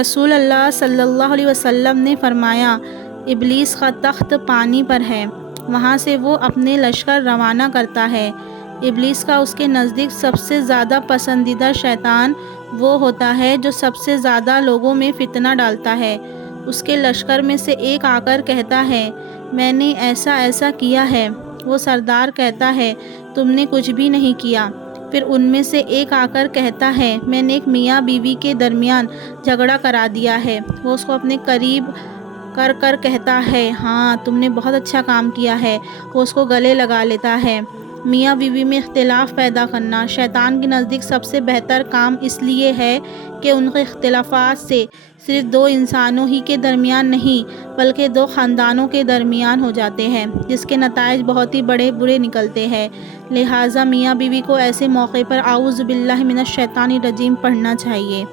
رسول اللہ صلی اللہ علیہ وسلم نے فرمایا، ابلیس کا تخت پانی پر ہے، وہاں سے وہ اپنے لشکر روانہ کرتا ہے۔ ابلیس کا اس کے نزدیک سب سے زیادہ پسندیدہ شیطان وہ ہوتا ہے جو سب سے زیادہ لوگوں میں فتنہ ڈالتا ہے۔ اس کے لشکر میں سے ایک آ کر کہتا ہے، میں نے ایسا ایسا کیا ہے۔ وہ سردار کہتا ہے، تم نے کچھ بھی نہیں کیا۔ پھر ان میں سے ایک آ کر کہتا ہے، میں نے ایک میاں بیوی کے درمیان جھگڑا کرا دیا ہے۔ وہ اس کو اپنے قریب کر کر کہتا ہے، ہاں تم نے بہت اچھا کام کیا ہے۔ وہ اس کو گلے لگا لیتا ہے۔ میاں بیوی میں اختلاف پیدا کرنا شیطان کے نزدیک سب سے بہتر کام اس لیے ہے کہ ان کے اختلافات سے صرف دو انسانوں ہی کے درمیان نہیں بلکہ دو خاندانوں کے درمیان ہو جاتے ہیں، جس کے نتائج بہت ہی بڑے برے نکلتے ہیں۔ لہٰذا میاں بیوی کو ایسے موقع پر اعوذ باللہ من الشیطان الرجیم پڑھنا چاہیے۔